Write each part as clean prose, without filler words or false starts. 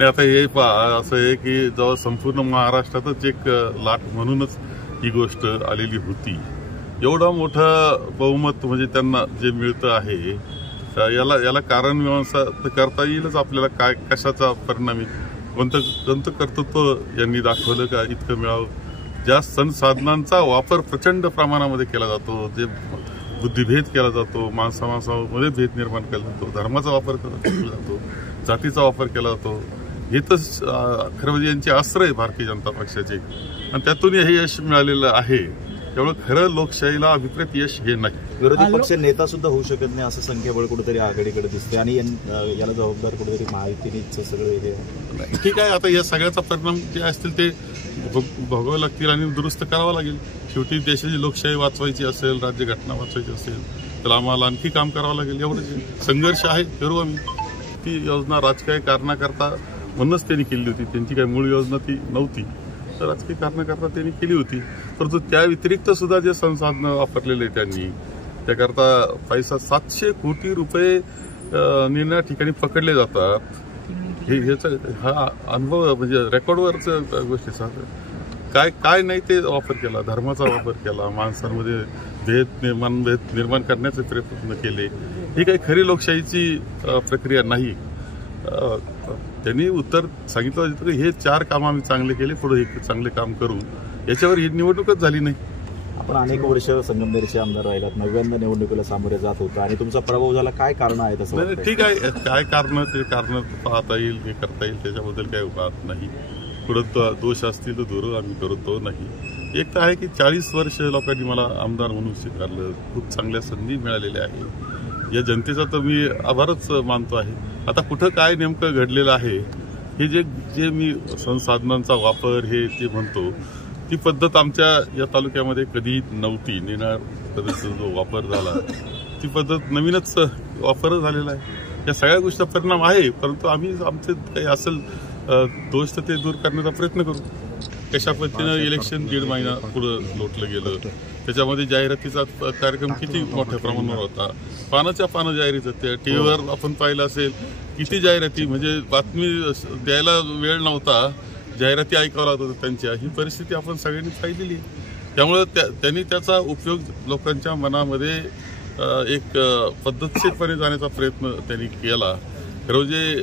आता हे असं आहे की जेव्हा संपूर्ण महाराष्ट्रातच एक लाट म्हणूनच ही गोष्ट आलेली होती. एवढा मोठा बहुमत म्हणजे त्यांना जे मिळतं आहे याला कारण मीमांसा करता येईलच आपल्याला. काय कशाचा परिणामी कोणतं कर्तृत्व यांनी दाखवलं का इतकं मिळावं. ज्या संसाधनांचा वापर प्रचंड प्रमाणामध्ये केला जातो, जे बुद्धिभेद केला जातो, माणसामध्ये भेद निर्माण केला जातो, धर्माचा वापर केला जातो, जातीचा वापर केला जातो, हे तर खरं म्हणजे यांचे अस्त्र आहे भारतीय जनता पक्षाचे आणि त्यातून हे यश मिळालेलं आहे. त्यामुळे खरं लोकशाहीला अभिप्रेत यश हे नाही. विरोधी पक्ष नेता सुद्धा होऊ शकत नाही असं संख्याबळ कुठेतरी आघाडीकडे दिसते आणि याला जबाबदार कुठेतरी महायुतीने सगळं हे ठीक आहे. आता या सगळ्याचा परिणाम जे असतील ते भोगावे लागतील आणि दुरुस्त करावं लागेल. शेवटी देशाची लोकशाही वाचवायची असेल, राज्यघटना वाचवायची असेल तर आम्हाला आणखी काम करावं लागेल. एवढंच संघर्ष आहे, करू आम्ही. ती योजना राजकीय कारणाकरता म्हणूनच त्यांनी केली होती. त्यांची काही मूळ योजना ती नव्हती, तर राजकीय कारणाकरता त्यांनी केली होती. परंतु त्या व्यतिरिक्त सुद्धा जे संसाधनं वापरलेले त्यांनी त्याकरता पैसा 700 कोटी रुपये निर्णया ठिकाणी पकडले जातात. हा अनुभव म्हणजे रेकॉर्डवरच गोष्टी काय नाही ते वापर केला, धर्माचा वापर केला, माणसांमध्ये भेद निर्माण करण्याचे प्रयत्न केले. ही काही खरी लोकशाहीची प्रक्रिया नाही. त्यांनी उत्तर सांगितलं की हे 4 काम आम्ही चांगले केले, पुढे हे चांगले काम करू. याच्यावर ही निवडणूकच झाली नाही. आपण अनेक वर्ष संगमनेरचे आमदार राहिलात, 9व्या निवडणुकीला सामोरे जात होता आणि तुमचा पराभव झाला. काय कारण आहे तसं? ठीक आहे, काय कारण ते कारण पाहता येईल, हे करता येईल, त्याच्याबद्दल काही बात नाही. पुढे दोष असतील तर दूर आम्ही करतो नाही. एक तर आहे की 40 वर्ष लोकांनी मला आमदार म्हणून स्वीकारलं, खूप चांगल्या संधी मिळालेल्या आहे. या जनतेचा तर मी आभारच मानतो आहे. आता कुठं काय नेमकं घडलेलं आहे हे जे मी संसाधनांचा वापर हे जे म्हणतो ती पद्धत आमच्या या तालुक्यामध्ये कधी नव्हती. निनाळ पद्धतीचा जो वापर झाला ती पद्धत नवीनच वापर झालेला आहे. या सगळ्या गोष्टीचा परिणाम आहे, परंतु आम्ही आमचे काही असेल दोष तर ते दूर करण्याचा प्रयत्न करू. कशा पद्धतीनं इलेक्शन 1.5 महिना पुढं लोटलं गेलं, त्याच्यामध्ये जाहिरातीचा कार्यक्रम किती मोठ्या प्रमाणावर होता. पानाच्या पानं जाहिरात होत्या. टीव्हीवर आपण पाहिलं असेल किती जाहिराती, म्हणजे बातमी द्यायला वेळ नव्हता, जाहिराती ऐकावं लागत होत्या त्यांच्या. ही परिस्थिती आपण सगळ्यांनी पाहिलेली आहे. त्यामुळं त्यांनी त्याचा उपयोग लोकांच्या मनामध्ये एक पद्धतशीरपणे जाण्याचा प्रयत्न त्यांनी केला. म्हणजे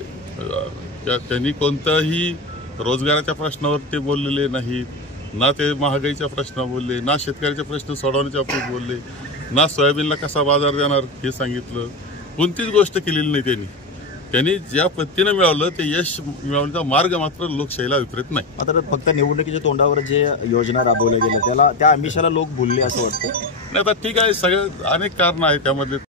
त्यांनी कोणताही रोजगाराच्या प्रश्नावर ते बोललेले नाहीत, ना ते महागाईच्या प्रश्न बोलले, ना शेतकऱ्याचे प्रश्न सोडवण्याच्या बाबतीत बोलले, ना सोयाबीनला कसा बाजार देणार हे सांगितलं. कोणतीच गोष्ट केलेली नाही त्यांनी ज्या पद्धतीनं मिळवलं ते यश मिळवण्याचा मार्ग मात्र लोकशाहीला विपरीत नाही. मात्र फक्त निवडणुकीच्या तोंडावर जे योजना राबवल्या गेल्या त्या आमिषाला लोक भुलले असं वाटतं. नाही, आता ठीक आहे, सगळ्या अनेक कारणं आहेत त्यामध्ये.